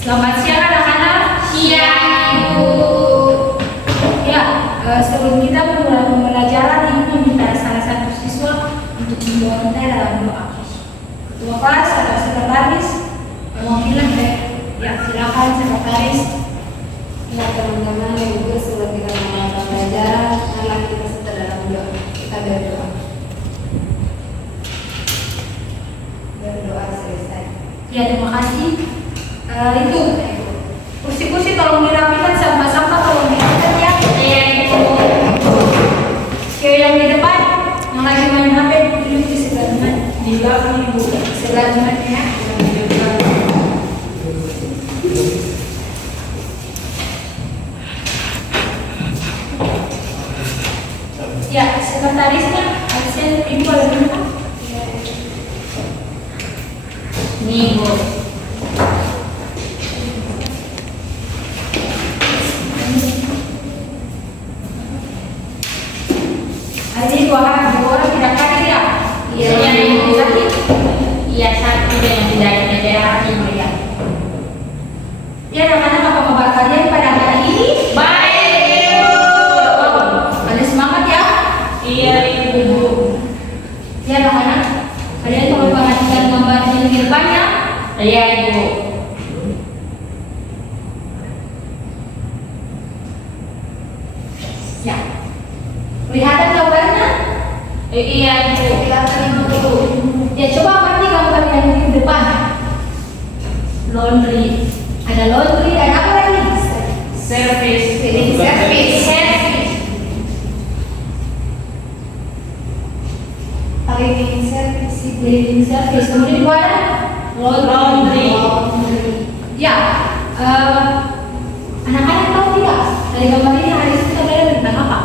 Selamat siang anak-anak. Siang, Ibu. Ya, sebelum kita memulai pembelajaran, Ibu meminta salah satu siswa untuk membawa kita dalam doa. Ketua kelas atau sekretaris, perwakilan ya silakan sekretaris. Ya teman-teman, Ibu, sebelum kita memulai pembelajaran, marilah kita serta dalam doa. Kita berdoa. Berdoa selesai. Ya, terima kasih. Itu kursi-kursi tolong dirapikan, sampah-sampah tolong dirapikan ya. Iya, Ibu. Oke, yang di depan yang lagi main HP duduk di sebelah teman, di belakang Ibu, sebelah teman ya. Ya, sekretarisnya absen, Ibu boleh duduk. Nih, Ibu. Hari ini dua orang tidak hadir ya? Iya, Ibu. Sakit? Iya, satu yang tidak ada Ibu ya. Ya, anak-anak, apa kabar kalian pada hari ini? Baik, Ibu. Kalian semangat ya? Iya, Ibu. Ya, anak-anak, kalian tolong perhatikan gambar yang di depan ya. Iya, Ibu. Ya. Kelihatan gambarnya? Iya, Ibu. Kelihatan Ibu. Ya, coba amati gambar yang di depan. Laundry. Ada laundry, ada apa lagi? Service. Cleaning service. Cleaning service. Cleaning service. Kemudian juga ada Laundry. Ya, anak-anak tahu tidak dari gambar ini hari ini kita belajar tentang apa?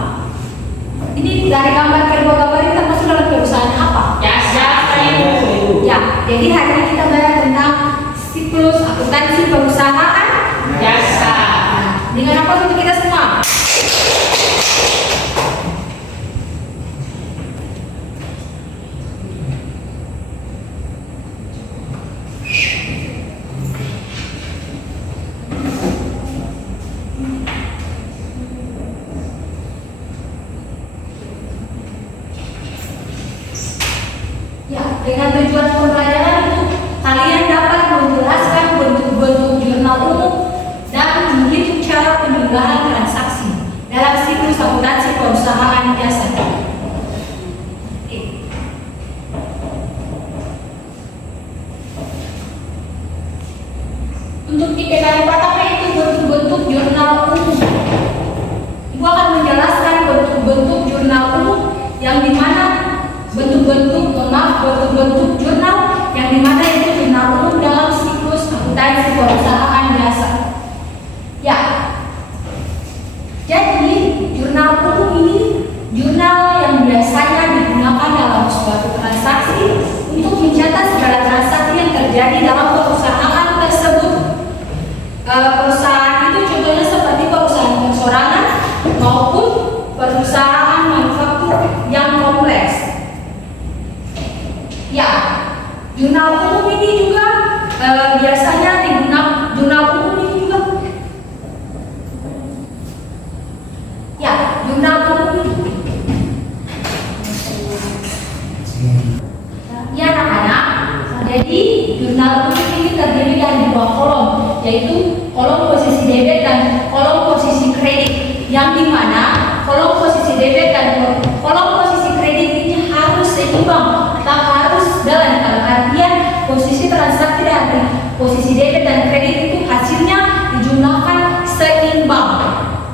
Ini dari gambar kedua gambar ini termasuk dalam perusahaan apa? Jasa, Ibu. Ya, jadi hari ini kita belajar tentang siklus akuntansi perusahaan. Jasa. Dengan apa untuk kita semua? Ya, dengan tujuan pembelajaran itu kalian dapat menjelaskan bentuk-bentuk jurnal umum dan menghitung cara penjumlahan transaksi dalam siklus akuntansi perusahaan jasa. Oke. Untuk IPK yang pertama itu bentuk-bentuk jurnal umum. Ibu akan menjelaskan bentuk-bentuk jurnal umum yang dimana bentuk-bentuk jurnal yang dimana itu jurnal umum dalam siklus akuntansi perusahaan jasa. Ya, jadi jurnal umum ini jurnal yang biasanya digunakan dalam suatu transaksi untuk mencatat segala transaksi yang terjadi dalam perusahaan tersebut. Perusahaan itu contohnya seperti perusahaan persorangan maupun perusahaan manufaktur yang kompleks. Ya, jurnal umum ini juga biasanya digunakan jurnal umum ini juga. Ya, jurnal umum ini. Ya anak-anak, jadi jurnal umum ini terdiri dari dua kolom, yaitu kolom posisi debit dan kolom posisi kredit. Yang dimana kolom posisi debit dan kolom posisi kredit ini harus seimbang atau harus dalam artian posisi transaksi dari posisi debit dan kredit itu hasilnya dijumlahkan seimbang.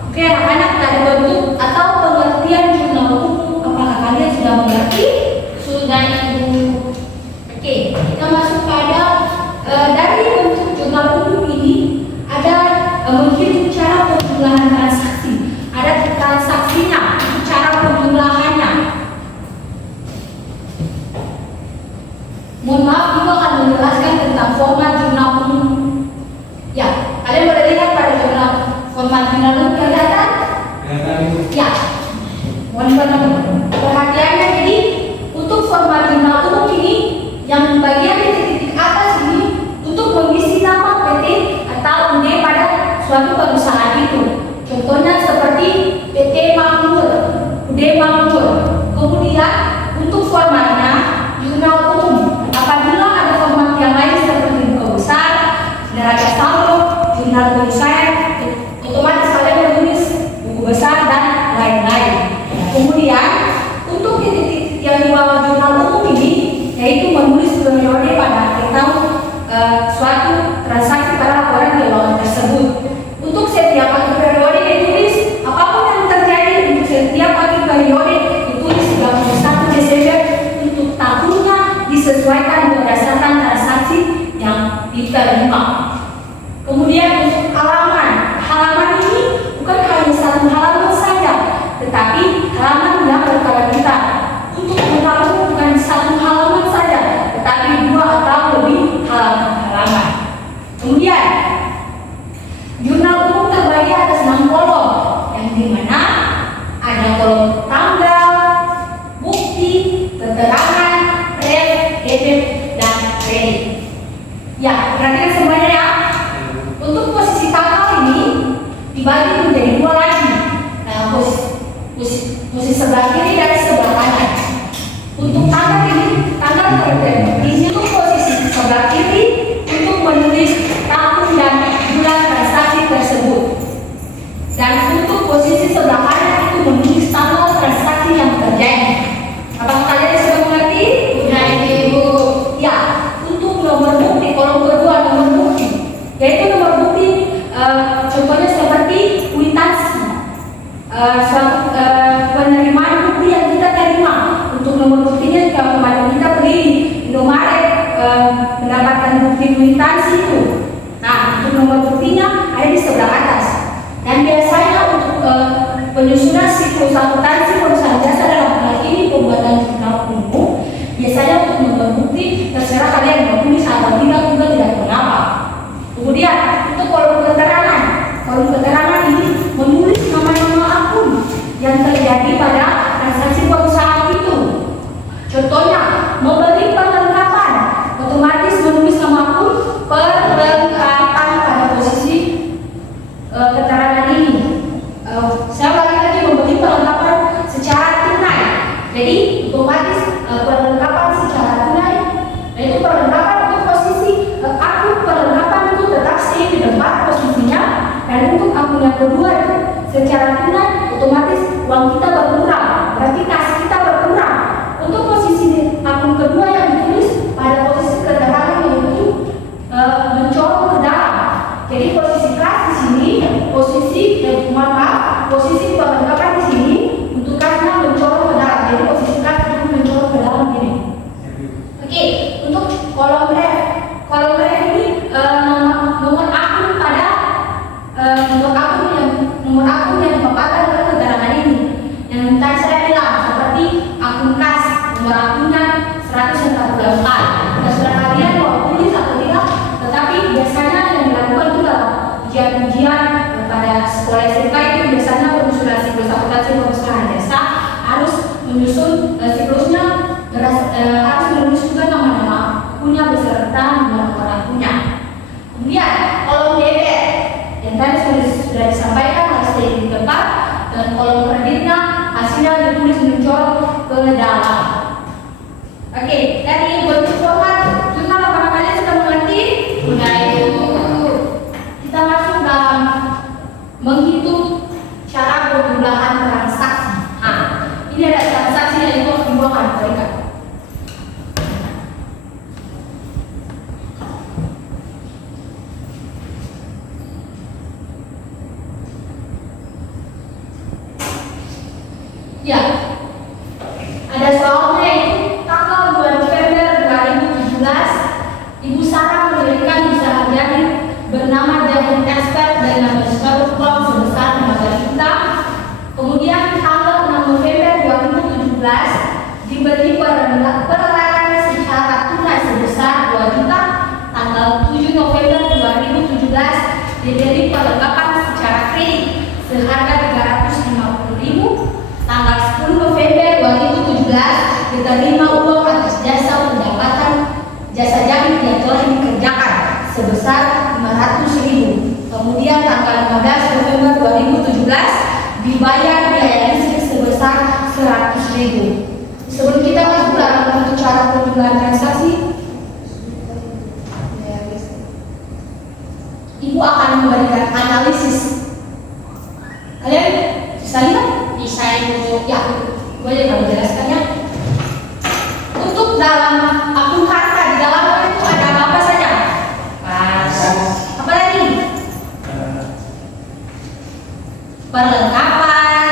Oke anak-anak, dari bentuk atau pengertian jurnal umum apakah kalian sudah mengerti? Sudah, Ibu. Oke, kita masuk pada dari bentuk jurnal umum ini ada menghitung cara penjumlahan transaksi. Ada nomor buktinya kalau kemarin kita pergi di Indomaret mendapatkan bukti kwitansi itu. Nah, untuk nomor buktinya ada di sebelah atas. Dan biasanya untuk penyusunan siklus akuntansi perusahaan jasa dalam hal ini pembuatan jurnal umum, biasanya untuk nomor bukti terserah kalian mau tulis atau tidak juga tidak mengapa. Kemudian untuk kolom keterangan ini menulis nama-nama akun yang terjadi pada transaksi perusahaan itu. Contohnya, memberi perlengkapan, otomatis menulis nama akun perlengkapan pada posisi keterangan ini. Saya bagi lagi memberi perlengkapan secara tunai. Jadi otomatis perlengkapan secara tunai, yaitu perlengkapan untuk posisi akun perlengkapan itu tetap stay di tempat posisinya, dan untuk akun yang kedua itu secara tunai otomatis uang kita berkurang, berarti kas kita berkurang. Untuk posisi akun kedua yang ditulis pada posisi keterangan yaitu mencolok ke dalam. Jadi posisi kas di sini, posisi perlengkapan di sini untuk kasnya mencolok ke dalam. Jadi posisi kas itu mencolok ke dalam ini. Oke, untuk kolom ref ini nomor akun pada nomor akun yang dipaparkan dalam keterangan ini. Yang tadi saya bilang seperti akun kas, nomor akunnya 144. Terserah kalian mau tulis atau tidak, tetapi biasanya yang dilakukan itu dalam ujian-ujian pada sekolah SMK itu biasanya penyusunan siklus akuntansi perusahaan jasa harus menyusun siklusnya, harus menulis juga nama-nama akunnya beserta nomor akunnya. Kemudian kolom debit yang tadi sudah disampaikan harus di tempat, dan kolom kreditnya hasilnya ditulis mencolok ke dalam. Oke, dari bentuk format jurnal apakah kalian sudah mengerti? Sudah itu. Kita masuk dalam menghitung cara penjumlahan transaksi. Nah, ini ada transaksi yang itu ibu akan berikan. Ya, ada soalnya yaitu tanggal 2 November 2017, Ibu Sarah mendirikan usaha jahit bernama Jahit Expert dengan berskala uang sebesar 15 juta. Kemudian tanggal 6 November 2017 diberi perlahan secara tunai sebesar 2 juta. Tanggal 7 November 2017 diberi perlengkapan secara kredit seharga 350.000. Tanggal 10 November 2017 diterima uang atas jasa pendapatan jasa jahit yang telah dikerjakan sebesar 500.000. Kemudian tanggal 15 November 2017 dibayar biaya listrik sebesar 100.000. Sebelum kita masuk dalam bentuk cara penjumlahan transaksi, Ibu akan memberikan analisis. Kalian bisa lihat? Bisa Ibu. Ya, boleh kamu jelaskannya? Untuk dalam akun harta di dalamnya itu ada apa saja? Apa lagi? Perlengkapan,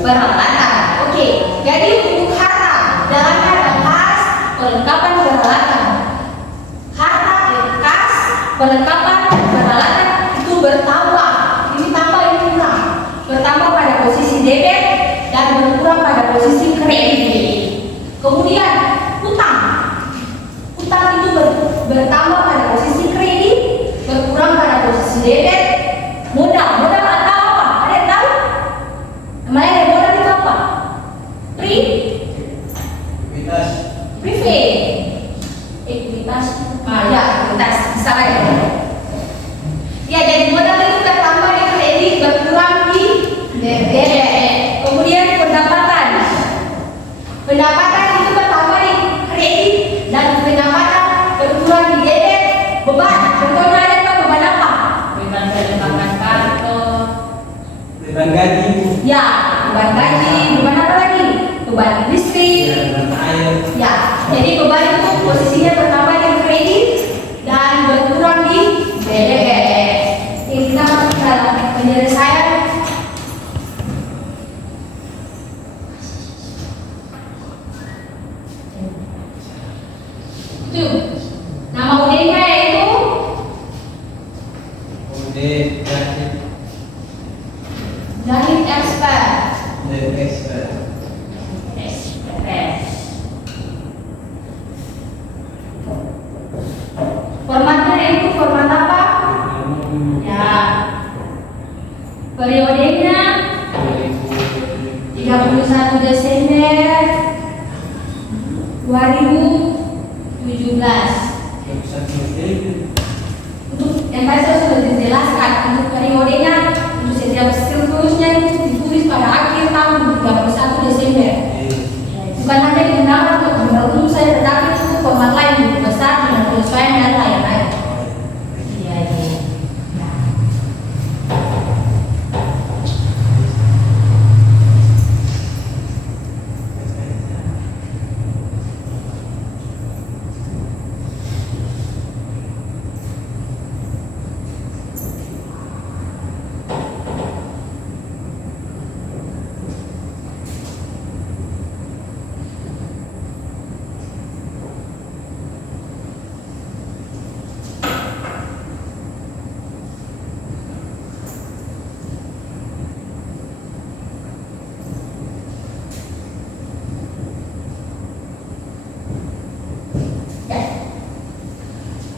peralatan. Oke, jadi untuk harta dalamnya ada kas, perlengkapan, peralatan. Harta, kas, perlengkapan, peralatan itu bertambah. Ini tambah, ini kurang. Bertambah pada posisi debit dan berkurang pada posisi kredit. Kemudian utang itu bertambah pada posisi kredit, berkurang pada posisi debit. Modal atau apa? Ada yang tahu? Namanya ada modal itu apa? Ekuitas. Ya, ekuitas. Bisa ya. Ya, jadi modal itu bertambah di kredit, berkurang di debit. Kemudian pendapatan itu bertambah di kredit dan pendapatan berkurang di debit. Beban, contohnya ada apa? Beban apa? Beban kantor. Beban gaji. Ya, beban gaji. Beban apa lagi? Beban listrik. Ya, jadi beban itu posisinya bertambah di kredit dan berkurang di debit. Kita Tuh. Nama UD-nya yaitu UD Jahit. Jahit Expert. Jahit Expert. Express. Formatnya itu format apa? Ya. Periodenya 31 Desember 2017. Untuk yang tadi saya sudah dijelaskan, untuk periodenya untuk setiap siklusnya ditulis pada akhir tahun 31 Desember. Bukan hanya digunakan untuk nomor umum saya, tetapi untuk format lain buku besar dengan penyesuaian dan lain-lain. Iya, iya.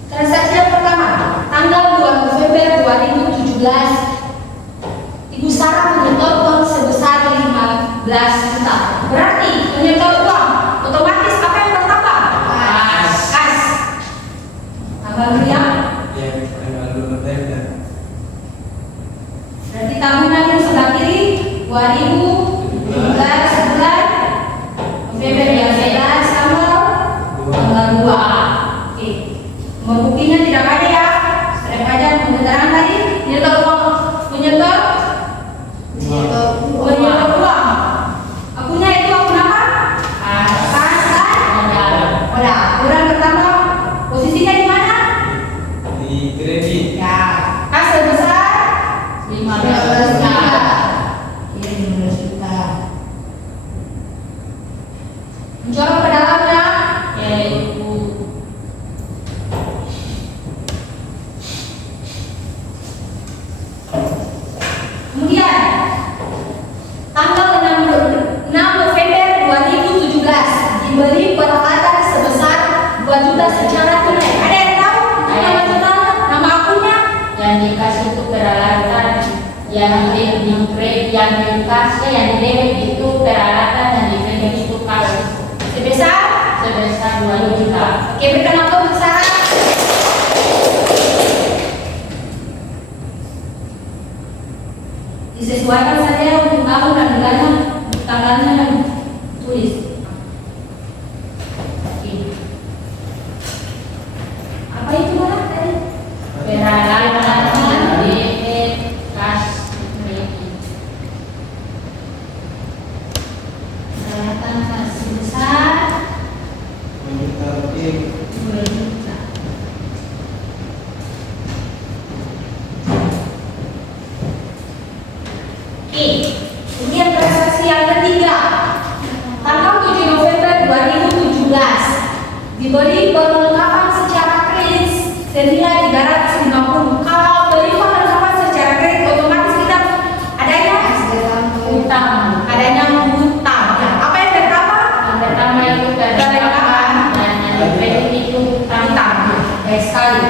Transaksi yang pertama, tanggal 2 November 2017, Ibu Sarah menyetor uang sebesar 15 juta. Berarti menyetor uang otomatis apa yang bertambah? Kas. Tanggal yang? Ya, tanggal 2 November. Berarti tahunan yang sebelah kiri 2017 bulan November yang 11 tanggal 2. Oke. Nomor buktinya tidak ada ya. Strep aja keterangan tadi. Menyetor uang. Menyetor uang. Akunnya itu akun apa? Kas dan modal. Orang pertama posisinya di mana? Di kredit. Ya. Kas sebesar 15 juta. Iya, 15 juta. Mencorong ke dalamnya yaitu kemudian tanggal 6 November 2017 dibeli peralatan sebesar 2 juta secara tunai. Ada yang tahu nama juta, nama akunnya? Yang dikasih itu peralatan, yang dikasih yang di debit itu peralatan, dan di kredit itu kas Sebesar 2 juta. Oke, berikan waktu untuk Sarah. Disesuaikan saja untuk tahun dan bulannya, tanggalnya dan tulis. Oke. Apa itu mana tadi? Peralatan, debit, kas, kredit. Peralatan kas sebesar 2 juta lebih. 2 juta. Oke, kemudian transaksi yang ketiga, tanggal 7 November 2017 dibeli perlengkapan secara kredit senilai 350. Kalau beli perlengkapan secara kredit otomatis kita adanya Utang. adanya hutang. Ya, apa yang pertama? Yang pertama itu perlengkapan, dan yang di kredit itu utang. Baik sekali.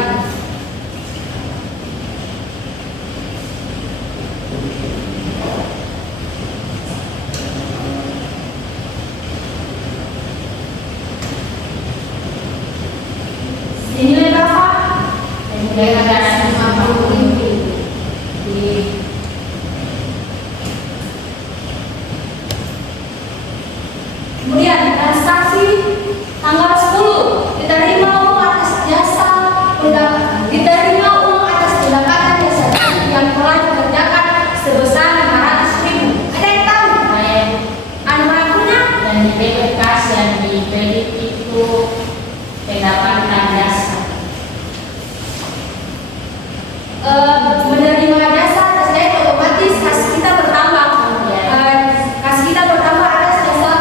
Ini berapa? Kemudian ada 50.000 di Kemudian transaksi tanggal 10 diterima uang atas jasa diterima uang atas pendapatan jasa yang telah dikerjakan sebesar 500.000. Ada yang tahu? Anu akunnya? dan di debit kas, yang di kredit itu pendapatan jasa. Menerima jasa atas jasa otomatis kas kita bertambah. Kas kita bertambah atas jasa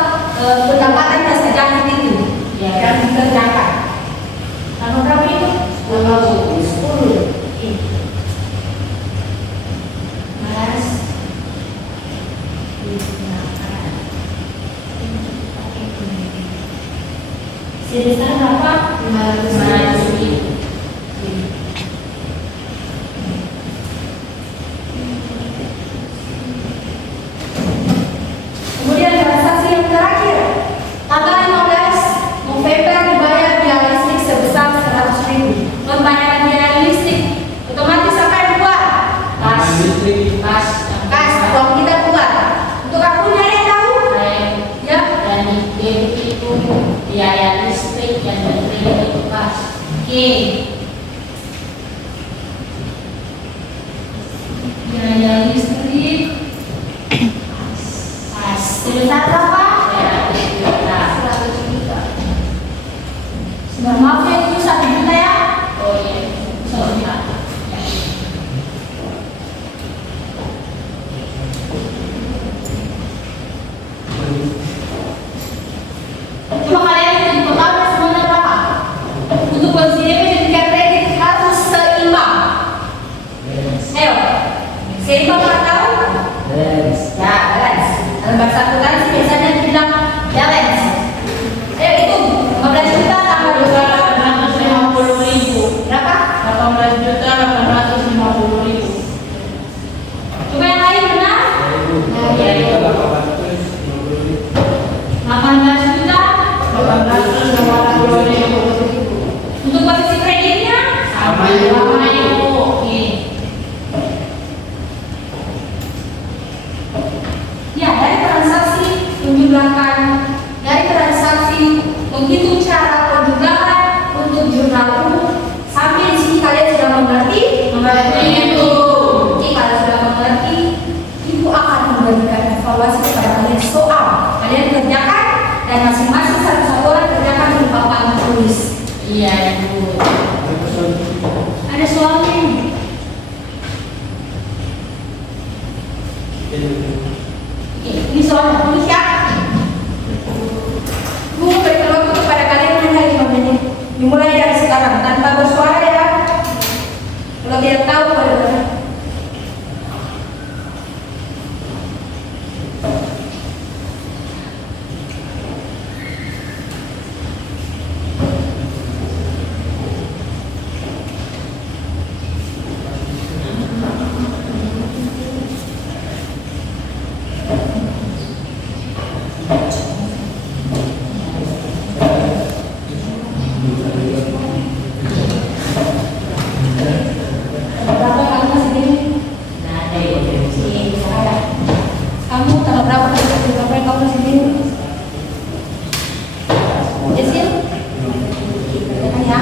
pendapatan jasa jahit itu Ya. yang dikerjakan. Sebesar berapa? 500.000. Kemudian transaksi yang terakhir, tanggal 15 November dibayar biaya listrik sebesar 100.000. Pembayaran biaya listrik otomatis apa yang keluar? Kas. listrik. Kas. Kas, uang kita keluar. Untuk akunnya ada yang tahu? Ya, Dan debit itu biaya listrik yang diterima itu kas. oke. Biaya listrik kas sebesar berapa? 100 juta. 100 juta. Mohon maaf ya, itu 1 juta ya. Oh iya. 1 juta. Coba kalian hitung totalnya semuanya berapa? Untuk posisi debit dan tingkat kredit harus seimbang. Ayo, seimbang nggak tahu? Ya, balance. Dalam bahasa akuntansi biasanya dibilang balance. Ayo hitung, 15 juta tambah 850.000. berapa? 18.850.000. Coba yang lain benar? Ya, itu. 18 juta 18.850.000. untuk posisi kreditnya Sama itu. Sama itu. oke. Ya, dari transaksi menjumlahkan, dari transaksi menghitung cara penjumlahan untuk jurnal umum, sampai di sini kalian sudah mengerti? Mengerti itu. Oke, kalau sudah mengerti, ibu akan memberikan evaluasi kepada kalian soal. Kalian kerjakan dan masing-masing satu orang kerjakan di papan tulis. Iya, Ibu. Ada soalnya ini. Oke, ini soal tulis ya. Bu, berikan waktu kepada kalian hanya 5 menit. Dimulai dari sekarang tanpa bersuara ya. Kalau tidak tahu boleh. Berapa kamu sendiri? Nah, ada itu. Kamu tanggal berapa kamu sendiri? Desil? Kerjakan ya.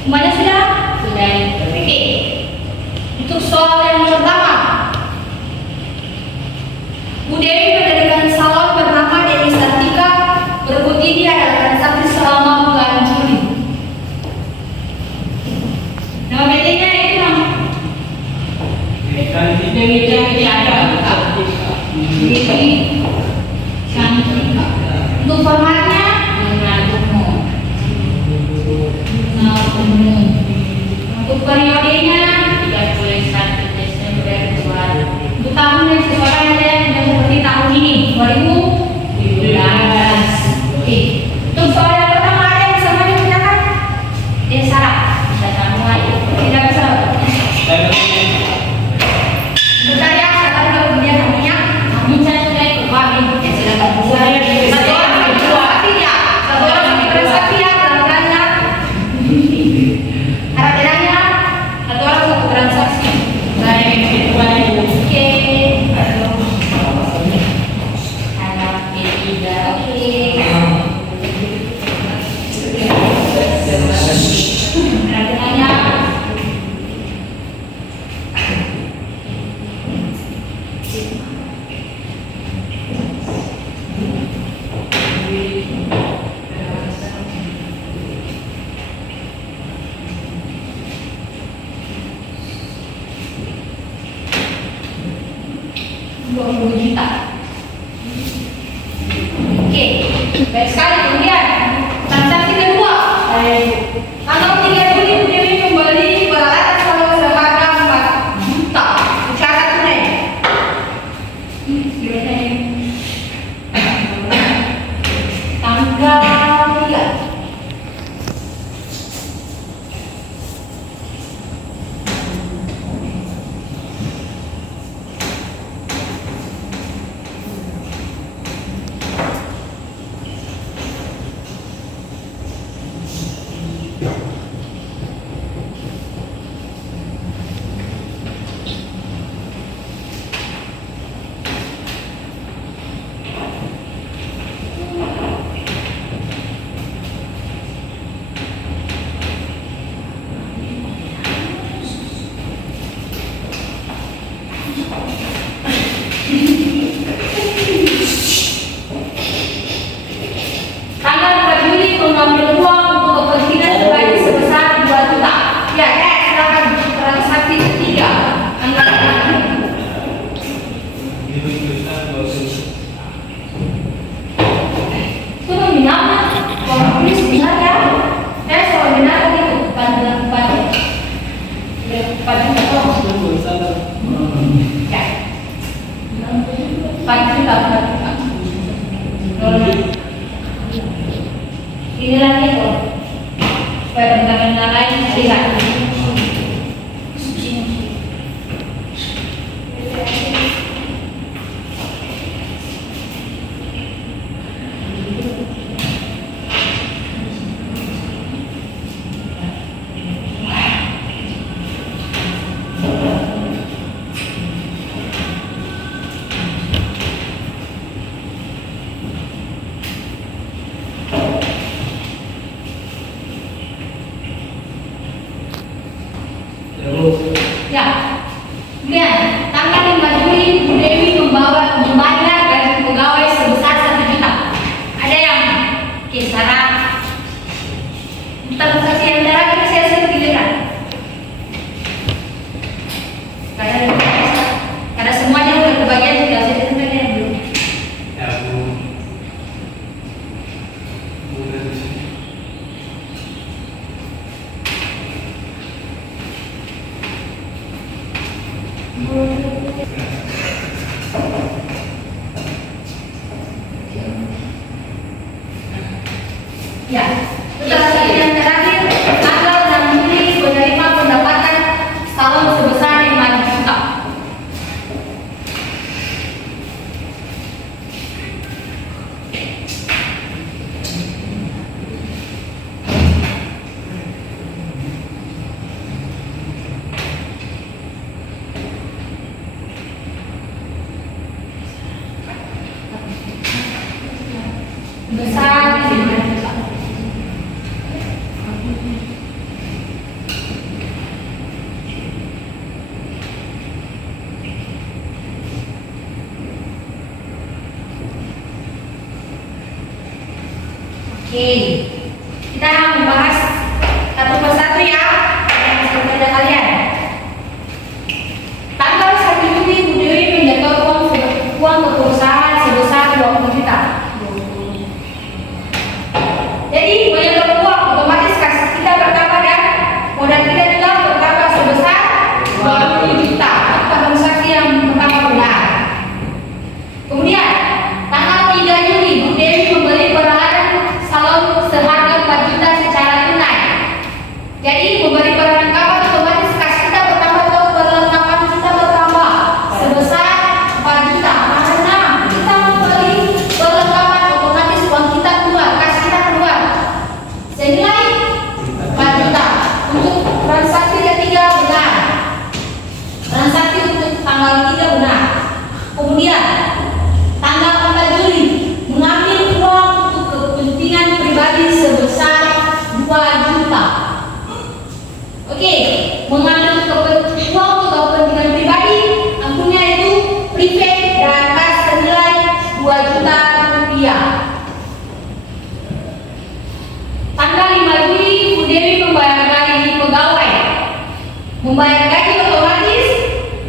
Semuanya sudah? Sudah. Oke. Untuk soal yang pertama, Bu Dewi mendirikan salon bernama Dewi Santika. Berebut ini adalah transaksi selama bulan Juli. Nama PT-nya itu nama Dewi Santika. Dewi Santika. Untuk formatnya jurnal umum. Untuk periodenya 31 Desember 2000. untuk tahun yang sesuai dengan seperti tahun ini 2017. Oke. Untuk soal yang pertama ada yang bisa maju kerjakan? Sarah. Bisa semua itu. Tidak bisa. Bentar ya, saya tahu kemudian namanya. Bisa sudah itu. juta. Oke, baik sekali. Kemudian transaksi kedua, tanggal 3 Juli Bu Dewi membeli peralatan salon seharga 4 juta secara tunai. Tanggal 3. Tanggal 4 Juli mengambil uang untuk kepentingan pribadi sebesar 2 juta. Ya, silakan transaksi ketiga. Tanggal 4 itu nominalnya uang ini sebenarnya soal benar itu bukan ya 4 juta ya 4 juta ini lagi kok supaya teman-teman lain lihat. Ya, kemudian tanggal 5 Juli Bu Dewi membayar gaji pegawai sebesar 1 juta. Ada yang kisaran transaksi yang terakhir saya sebutkan. Karena semuanya sudah kebagian sudah saya sampaikan belum. Ya, Bu. Udah di sini. Ya, transaksi yang terakhir tanggal 6 Juli menerima pendapatan salon sebesar 5 juta. Besar 5 juta. Oke, kita membahas satu persatu ya yang seperti kalian. Tanggal 1 Juli Bu Dewi menyetor uang ke perusahaan sebesar 20 juta. Jadi menyetor uang otomatis kas kita bertambah dan modal kita juga bertambah sebesar 20 juta. Itu transaksi yang pertama benar. Kemudian tanggal 3 Juli Bu Dewi membeli peralatan salon seharga 4 juta secara Membayar gaji otomatis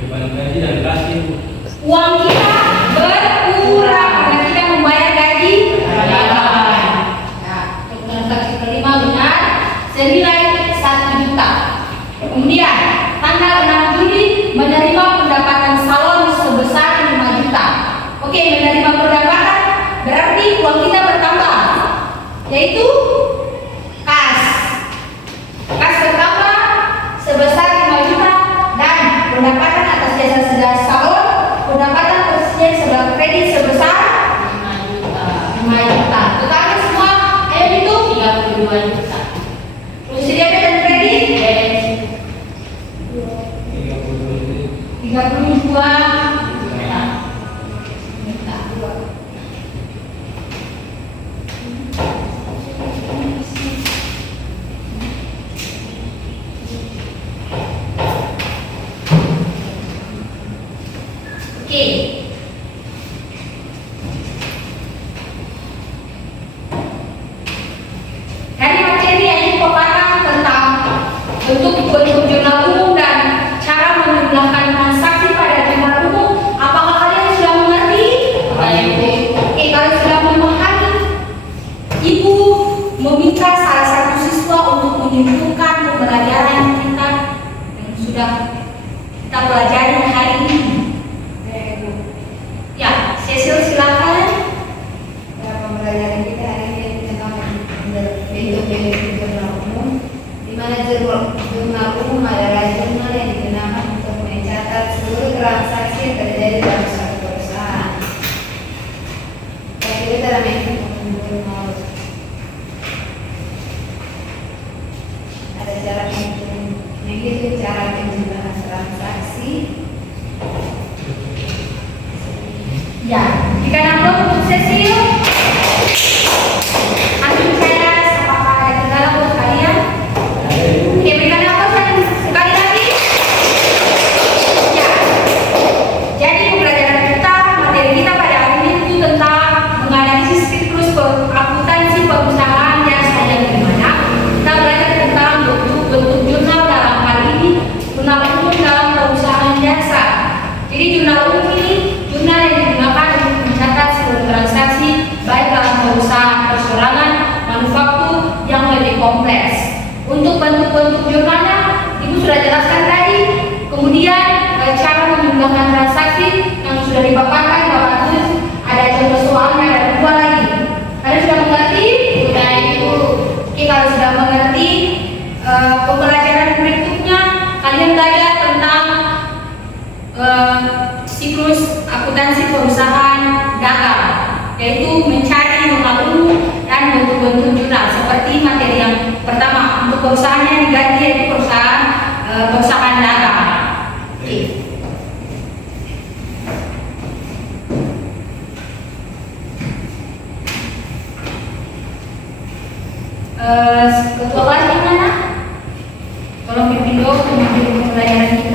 Beban gaji dan kasih. uang kita berkurang karena kita membayar gaji karyawan. Nah, untuk transaksi kelima benar senilai 1 juta. Kemudian tanggal 6 Juli menerima pendapatan salon sebesar 5 juta. Oke, menerima pendapatan berarti uang kita bertambah, yaitu kas bertambah sebesar 5 juta dan pendapatan atas jasa salon, pendapatan persediaan sebagai kredit sebesar 5 juta. Totalnya semua ayo hitung 32 juta. posisi debit dan kredit 32 juta. Oke. Dari materi yang dipaparkan tentang bentuk-bentuk jurnal umum dan cara menjumlahkan transaksi pada jurnal umum, apakah kalian sudah mengerti? Oke, kalau sudah memahami, Ibu meminta salah satu siswa untuk menunjukkan pembelajaran kita yang sudah kita pelajari hari ini. Ya, Cecil silakan. Pembelajaran kita hari ini tentang bentuk-bentuk jurnal umum, di mana jurnal umum adalah jurnal yang digunakan untuk mencatat seluruh transaksi yang terjadi dalam suatu perusahaan. Jadi kita jurnal ada cara menghitung cara penjumlahan transaksi. Ya, jika nambah untuk Cecil, langsung saya apakah ada kendala buat kalian? Oke, berikan nambah sekali lagi. Ya, jadi pembelajaran kita, materi kita pada hari ini itu tentang menganalisis siklus akuntansi perusahaan jasa yang dimana kita belajar tentang bentuk jurnal dalam hal ini jurnal umum dalam perusahaan jasa. Jadi jurnal umum ini jurnal yang digunakan untuk mencatat seluruh transaksi baik dalam perusahaan perseorangan, manufaktur yang lebih kompleks. Untuk bentuk-bentuk jurnalnya Ibu sudah jelaskan tadi. Kemudian cara menjumlahkan transaksi yang sudah dipaparkan Bapak tulis, ada contoh soalnya, ada 2 lagi. Kalian sudah mengerti? Sudah Ibu. Oke, kalau sudah mengerti, pembelajaran berikutnya kalian belajar tentang siklus akuntansi perusahaan dagang, yaitu mencari jurnal umum dan bentuk-bentuk jurnal seperti materi yang pertama. Untuk perusahaan yang diganti yaitu perusahaan dagang. Oke. Ketua kelas di mana? Tolong pimpin dulu pembelajaran kita.